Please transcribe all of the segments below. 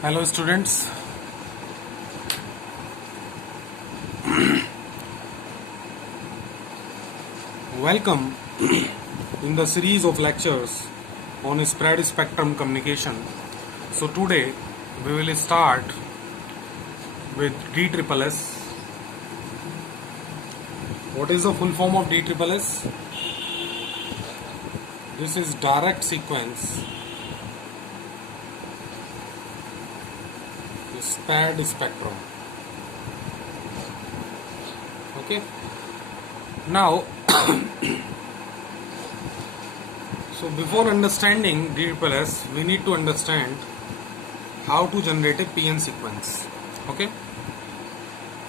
Hello students, welcome in the series of lectures on spread spectrum communication. So today we will start with DSSS. What is the full form of DSSS? This is direct sequence spread spectrum. Okay. Now, so before understanding DSSS, we need to understand how to generate a PN sequence. Okay.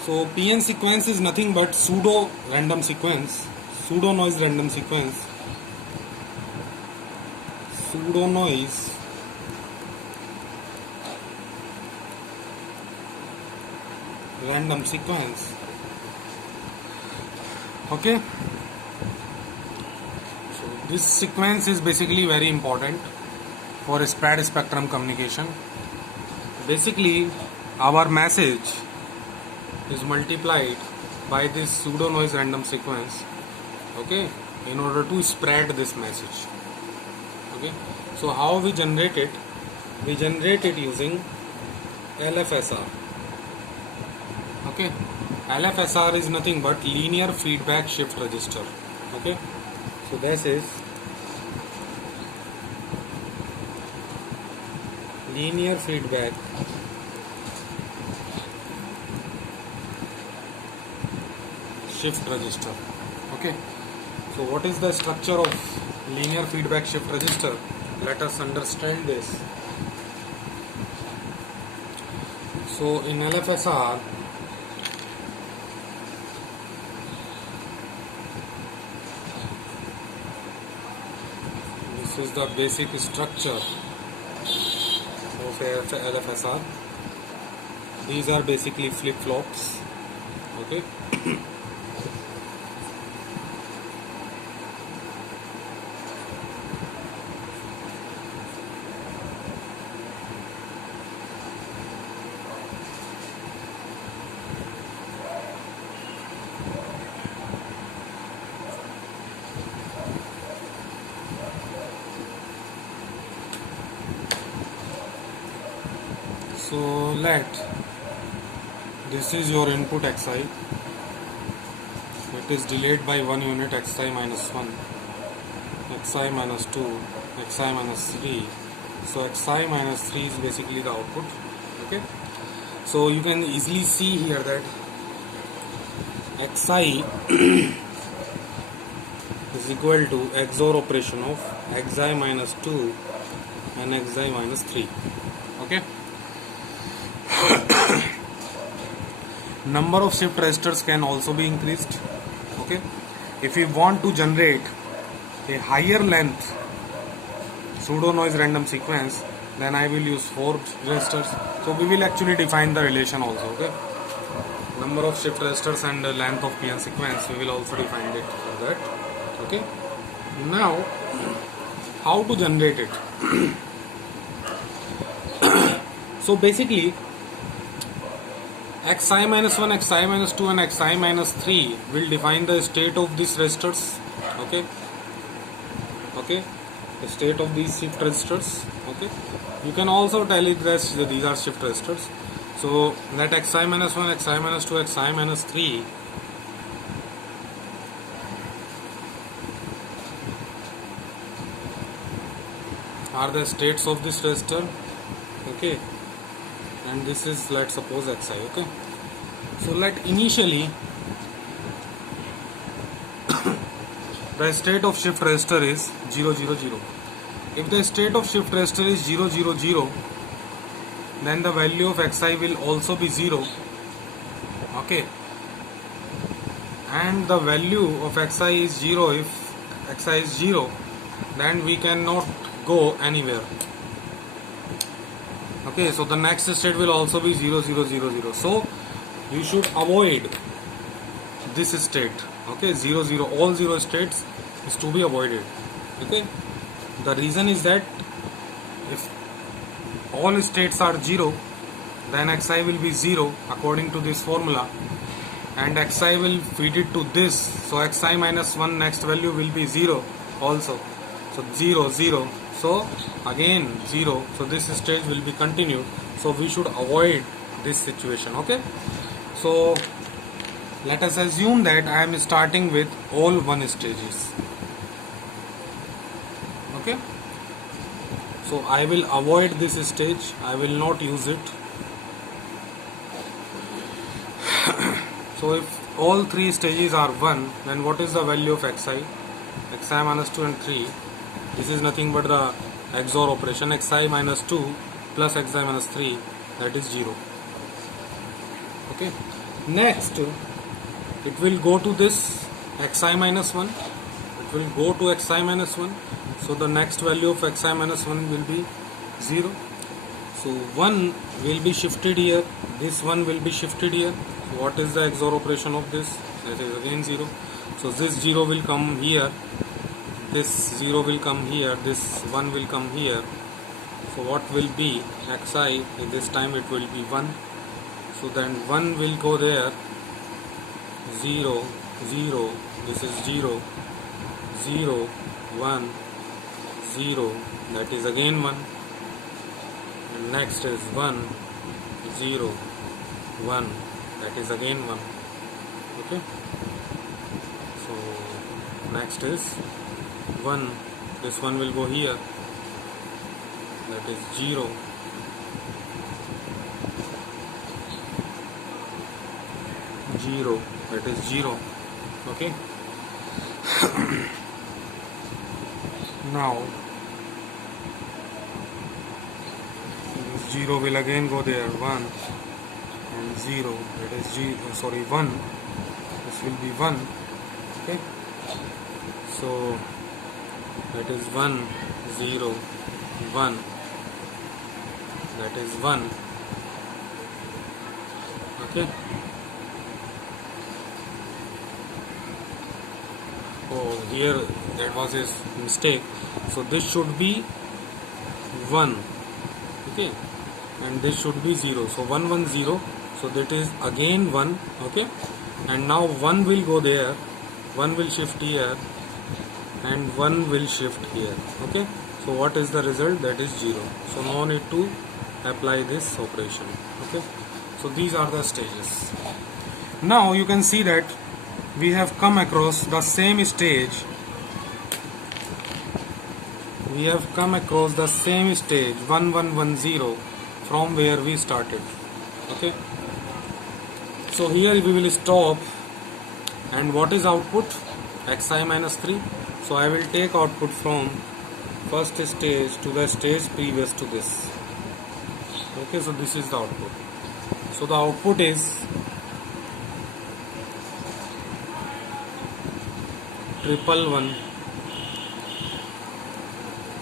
So PN sequence is nothing but pseudo random sequence, pseudo noise random sequence, pseudo noise random sequence. Okay. So this sequence is basically very important for spread spectrum communication. Basically, our message is multiplied by this pseudo noise random sequence, okay, in order to spread this message. Okay, so how we generate it? We generate it using LFSR. Okay, LFSR is nothing but linear feedback shift register. Okay, so this is linear feedback shift register. Okay, so what is the structure of linear feedback shift register? Let us understand this. So in LFSR, this is the basic structure of LFSR. These are basically flip-flops. Okay. So this is your input xi. It is delayed by 1 unit xi minus 1, xi minus 2, xi minus 3. So xi minus 3 is basically the output. Okay. So you can easily see here that xi is equal to XOR operation of xi minus 2 and xi minus 3. Okay. Number of shift registers can also be increased. Okay, if we want to generate a higher length pseudo noise random sequence, then I will use 4 registers. So we will actually define the relation also. Okay, number of shift registers and the length of PN sequence, we will also define it for that. Okay, now how to generate it? So basically, xi minus 1, xi minus 2 and xi minus 3 will define the state of these registers. Okay, the state of these shift registers. Okay, you can also tell it that these are shift registers. So let xi minus 1, xi minus 2, xi minus 3 are the states of this register. Okay, and this is, let's suppose, xi. Okay, so let initially the state of shift register is 0 0 0. If the state of shift register is 0 0 0, then the value of xi will also be 0. Okay, and the value of xi is 0. If xi is 0, then we cannot go anywhere. Okay, so the next state will also be 0 0 0 0. So you should avoid this state. Okay, 0 0, all 0 states is to be avoided. Okay, the reason is that if all states are 0, then xi will be 0 according to this formula, and xi will feed it to this, so xi minus 1 next value will be 0 also, so 0 0, so again 0, so this stage will be continued, so we should avoid this situation. Okay, so let us assume that I am starting with all 1 stages. Okay, so I will avoid this stage, I will not use it. So if all 3 stages are 1, then what is the value of xi? Xi minus 2 and 3, this is nothing but the XOR operation, xi minus 2 plus xi minus 3, that is 0. Okay, next it will go to this xi minus 1, it will go to xi minus 1, so the next value of xi minus 1 will be 0. So 1 will be shifted here, this 1 will be shifted here. So what is the XOR operation of this? That is again 0. So this 0 will come here, this 0 will come here, this 1 will come here. So what will be xi? In this time it will be 1. So then 1 will go there, 0 0, this is 0 0 1 0, that is again 1, and next is 1 0 1, that is again 1. Okay, so next is 1, this 1 will go here, that is 0 0, that is 0. Okay, now this 0 will again go there, 1 and 0, that is 1, this will be 1. Okay, so that is 1 0 1, that is 1. Okay, oh, here that was a mistake, so this should be 1. Okay, and this should be 0, so 1 1 0, so that is again 1. Okay, and now 1 will go there, 1 will shift here, and 1 will shift here. Okay, so what is the result? That is 0, so no need to apply this operation. Okay, so these are the stages. Now you can see that we have come across the same stage, we have come across the same stage 1 1 1 0 from where we started. Okay, so here we will stop, and what is output? Xi minus 3, so I will take output from first stage to the stage previous to this. Okay, so this is the output, so the output is 111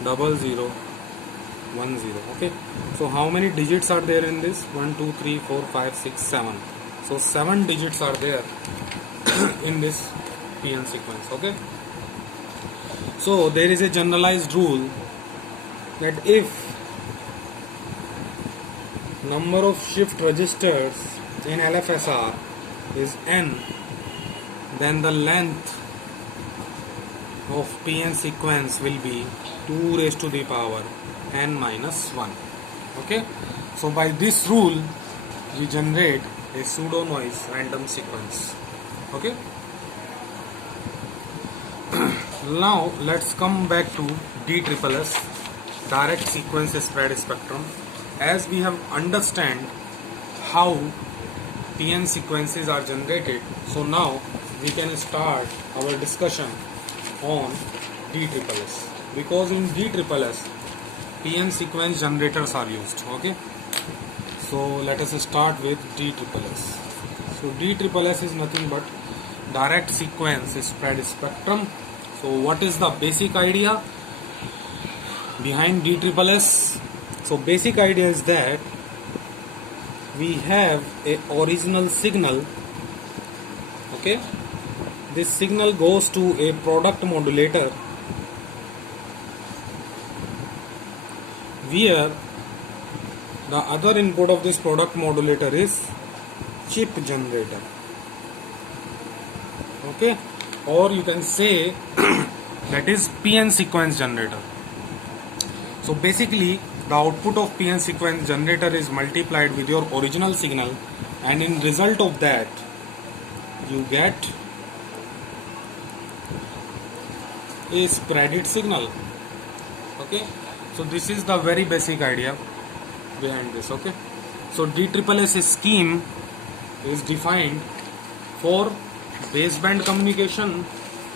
00 10. Okay, so how many digits are there in this? 1 2 3 4 5 6 7, so 7 digits are there in this PN sequence. Okay, so there is a generalized rule that if number of shift registers in LFSR is n, then the length of PN sequence will be 2 raised to the power n minus 1. Okay, so by this rule we generate a pseudo noise random sequence. Okay, now let's come back to DSSS, direct sequence spread spectrum. As we have understand how PN sequences are generated, so now we can start our discussion on DSSS, because in DSSS PN sequence generators are used. Okay, so let us start with DSSS. So DSSS is nothing but direct sequence spread spectrum. So what is the basic idea behind DSSS? So basic idea is that we have a original signal. Okay, this signal goes to a product modulator where The other input of this product modulator is chip generator. Okay, or you can say that is PN sequence generator. So basically the output of PN sequence generator is multiplied with your original signal, and in result of that you get a spreaded signal. Okay, so this is the very basic idea behind this. Okay, so DSSS scheme is defined for baseband communication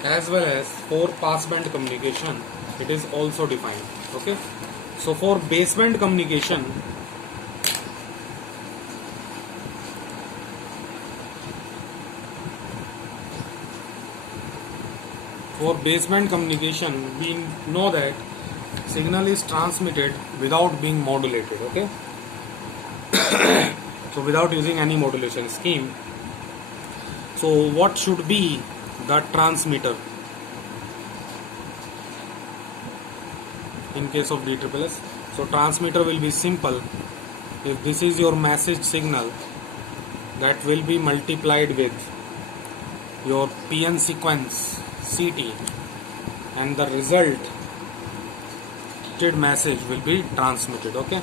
as well as for passband communication. It is also defined. Okay, so for baseband communication, we know that signal is transmitted without being modulated. Okay, so without using any modulation scheme. So what should be the transmitter in case of DSSS? So transmitter will be simple. If this is your message signal, that will be multiplied with your PN sequence CT, and the resulted message will be transmitted. Okay,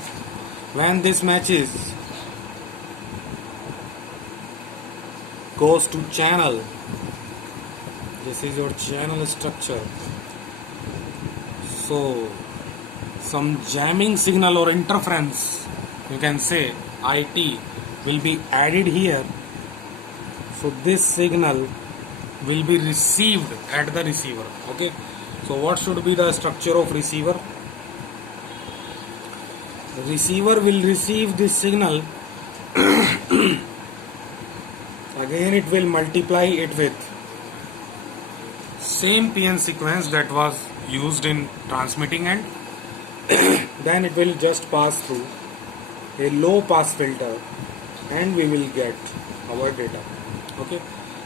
when this matches goes to channel, this is your channel structure. So some jamming signal or interference, you can say IT, will be added here. So this signal will be received at the receiver. Okay, so what should be the structure of receiver? The receiver will receive this signal. Again it will multiply it with same PN sequence that was used in transmitting end. Then it will just pass through a low pass filter and we will get our data. Okay,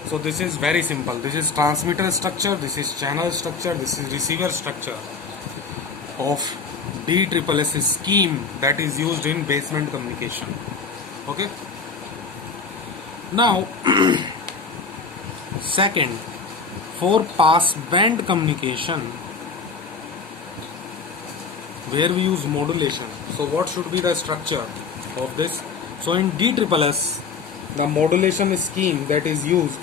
so this is very simple. This is transmitter structure, this is channel structure, this is receiver structure of DSSS scheme that is used in baseband communication. Okay, now second, for passband communication where we use modulation. So what should be the structure of this? So in DSSS, the modulation scheme that is used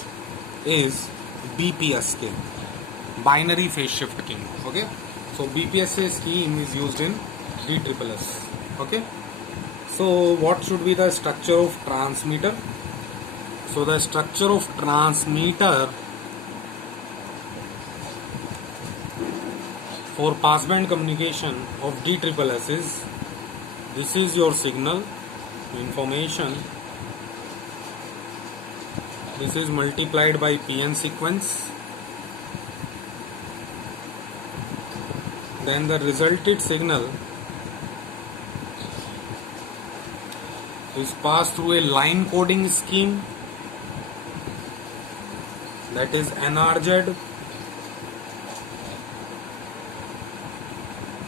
is BPSK, binary phase shift keying. Okay, so BPSK scheme is used in DSSS. Okay, so what should be the structure of transmitter? So the structure of transmitter for passband communication of DSSS is, this is your signal information, this is multiplied by PN sequence, then the resulted signal is passed through a line coding scheme, that is NRZ,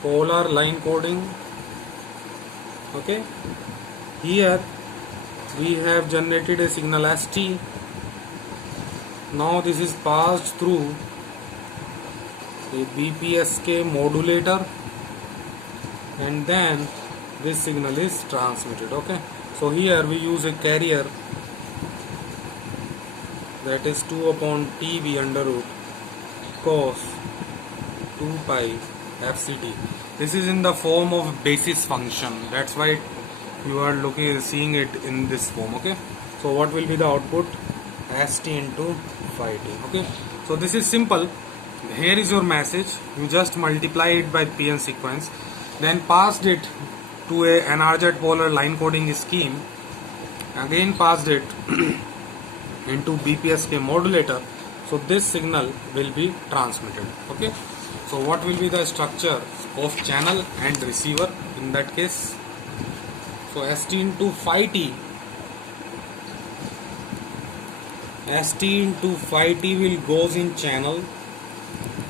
polar line coding. Okay, here we have generated a signal ST. Now this is passed through a BPSK modulator and then this signal is transmitted. Okay, so here we use a carrier, that is 2 upon TV under root cos 2 pi FCT. This is in the form of basis function, that's why you are seeing it in this form. Okay, so what will be the output? ST into phi t. Okay, so this is simple. Here is your message, you just multiply it by PN sequence, then passed it to a NRZ polar line coding scheme, again passed it into BPSK modulator. So this signal will be transmitted. Okay, so what will be the structure of channel and receiver in that case? So ST into phi t, ST into phi t will goes in channel.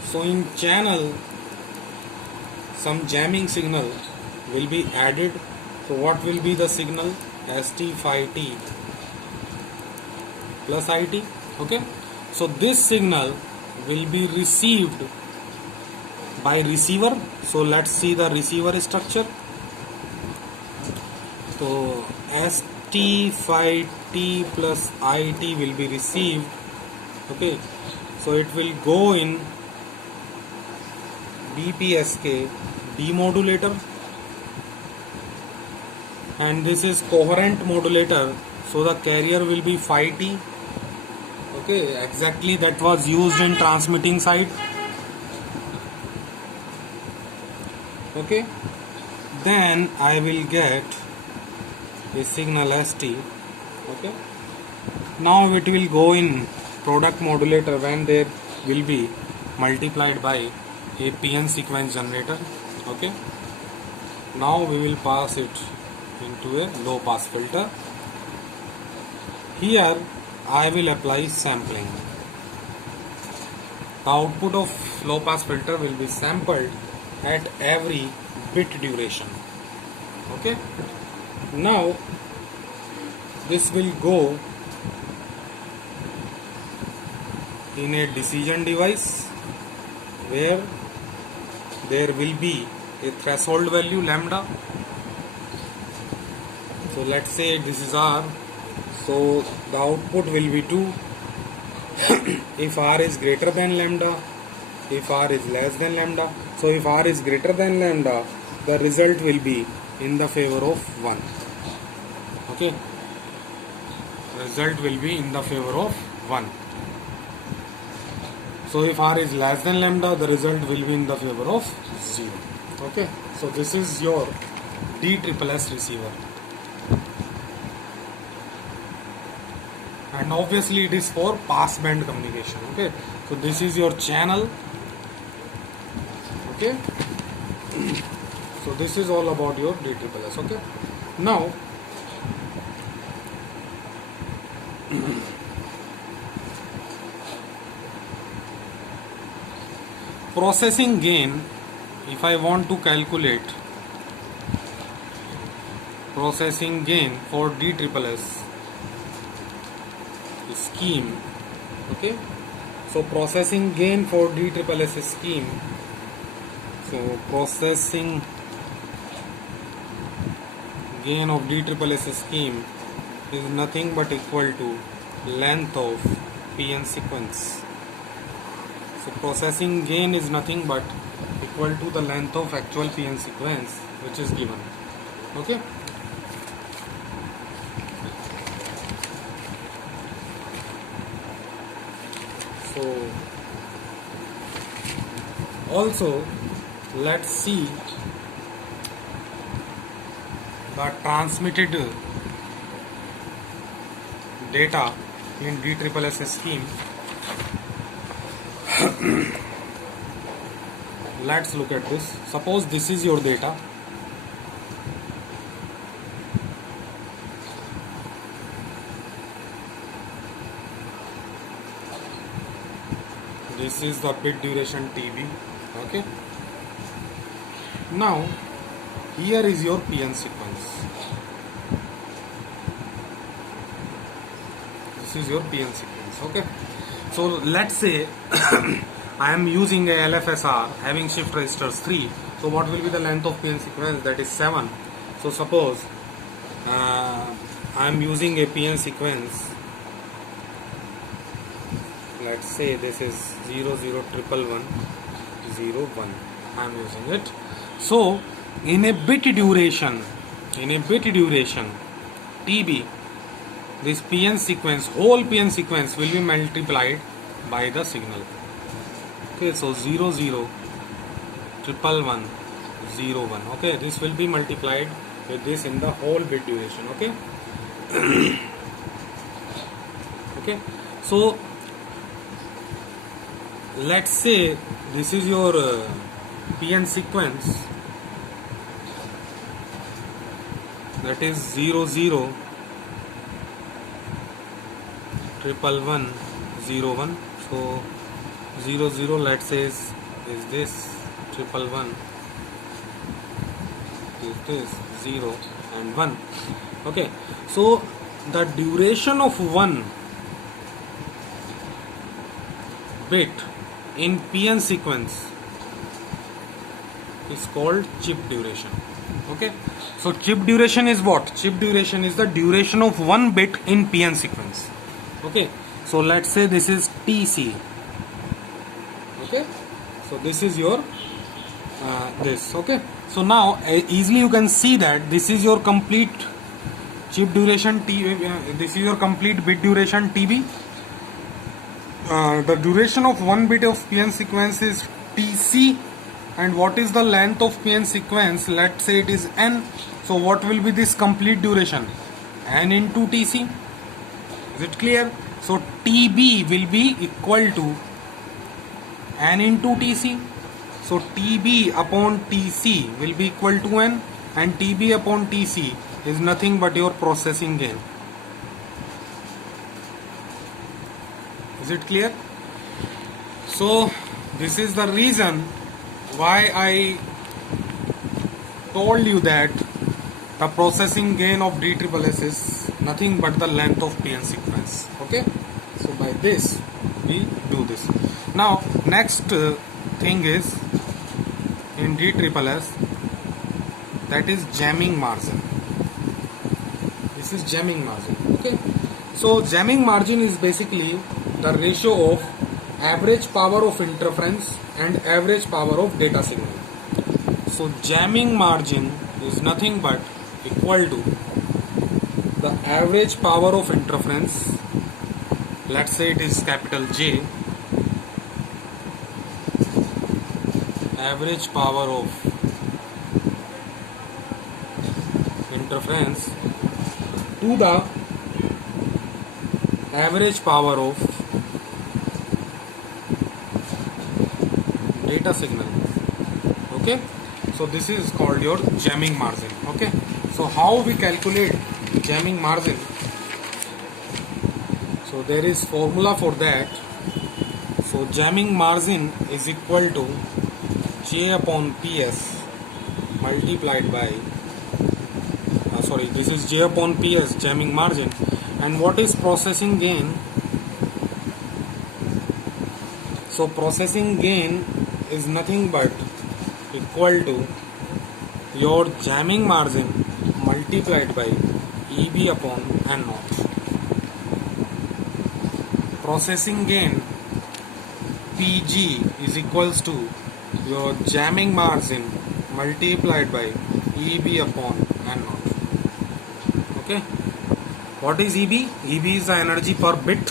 So in channel some jamming signal will be added So what will be the signal? ST phi t plus IT. Okay. So this signal will be received by receiver. So let's see the receiver structure. So ST phi t plus IT will be received. Okay. So it will go in BPSK demodulator, and this is coherent modulator, so the carrier will be phi t. Okay, exactly that was used in transmitting side. Okay, then I will get a signal ST. Okay, now it will go in product modulator when there will be multiplied by a PN sequence generator. Okay, now we will pass it into a low pass filter. Here I will apply sampling. The output of low pass filter will be sampled at every bit duration. Okay, now this will go in a decision device where there will be a threshold value lambda. So let's say this is R, so the output will be 2 if R is greater than lambda, if R is less than lambda. So if R is greater than lambda, the result will be in the favor of 1. Okay, result will be in the favor of 1. So if R is less than lambda, the result will be in the favor of 0. Okay, so this is your DSSS receiver, and obviously it is for passband communication. Okay, so this is your channel. Okay, so this is all about your DSSS. Okay, now processing gain. If I want to calculate processing gain for DSSS scheme, okay, so processing gain for DSSS scheme, so processing gain of DSSS scheme is nothing but equal to length of PN sequence. So processing gain is nothing but equal to the length of actual PN sequence which is given. Okay, so also let's see the transmitted data in DSSS scheme. Let's look at this. Suppose this is your data. This is the bit duration TB. Okay, now here is your PN sequence. This is your PN sequence. Okay, so let's say I am using a LFSR having shift registers 3. So what will be the length of PN sequence? That is 7. So suppose I am using a PN sequence. Let's say this is 00111 01. I am using it. So in a bit duration TB, this PN sequence, whole PN sequence will be multiplied by the signal. Okay, so 0011101. Okay, this will be multiplied with this in the whole bit duration. Okay. Okay, so let's say this is your PN sequence, that is 0011101. So 00, let's say is this 111 is this 0. and 1. Okay, so the duration of one bit in PN sequence is called chip duration. Okay, so chip duration is what? Chip duration is the duration of one bit in PN sequence. Okay, so let's say this is TC. Okay, so this is your this. Okay, so now easily you can see that this is your complete chip duration T. This is your complete bit duration TB. The duration of one bit of PN sequence is TC, and what is the length of PN sequence? Let's say it is N. So what will be this complete duration? N into TC. Is it clear? So TB will be equal to N into TC. So TB upon TC will be equal to N, and TB upon TC is nothing but your processing gain. Is it clear? So this is the reason why I told you that the processing gain of DSSS is nothing but the length of PN sequence. Okay, so by this we do this. Now next thing is in DSSS, that is jamming margin. This is jamming margin. Okay, so jamming margin is basically the ratio of average power of interference and average power of data signal. So jamming margin is nothing but equal to the average power of interference. Let's say it is capital J, average power of interference to the average power of data signal. Okay, so this is called your jamming margin. Okay, so how we calculate jamming margin? So there is formula for that. So jamming margin is equal to J upon PS multiplied by this is J upon PS, jamming margin. And what is processing gain? So processing gain is nothing but equal to your jamming margin multiplied by EB upon N naught. Processing gain PG is equals to your jamming margin multiplied by EB upon N naught. Okay, what is EB? EB is the energy per bit.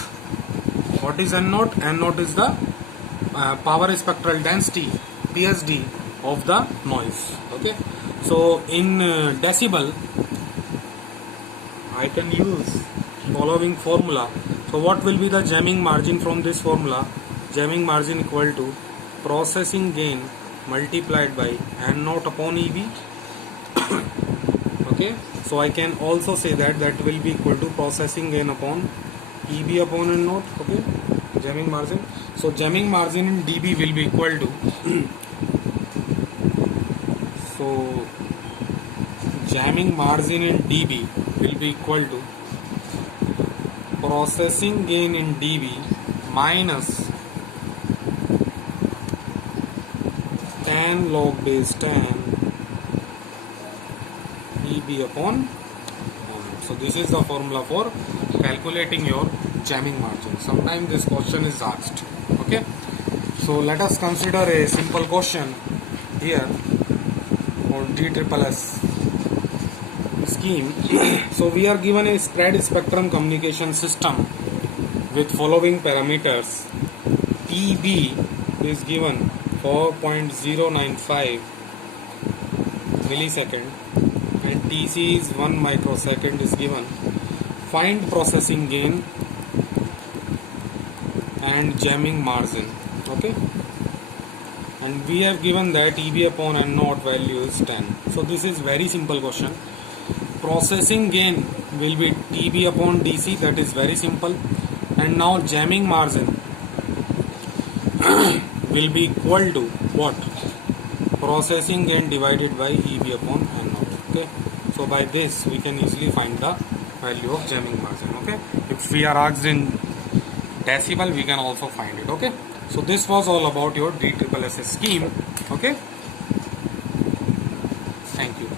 What is N naught? N naught is the power spectral density, PSD, of the noise. Okay, so in decibel I can use following formula. So what will be the jamming margin from this formula? Jamming margin equal to processing gain multiplied by N naught upon EB. Okay, so I can also say that will be equal to processing gain upon EB upon N naught. Okay, jamming margin. So jamming margin in dB will be equal to so jamming margin in dB will be equal to processing gain in dB minus 10 log base 10 EB upon. So this is the formula for calculating your jamming margin. Sometimes this question is asked. Okay, so let us consider a simple question here on DSSS scheme. So we are given a spread spectrum communication system with following parameters. TB is given 4.095 millisecond and TC is 1 microsecond is given. Find processing gain and jamming margin. Okay, and we have given that EB upon N naught value is 10. So this is very simple question. Processing gain will be TB upon DC, that is very simple. And now jamming margin will be equal to what? Processing gain divided by EB upon N naught. Okay, So by this we can easily find the value of jamming margin. Okay, if we are asked in decibel, we can also find it. Okay, so this was all about your DSSS scheme. Okay, thank you.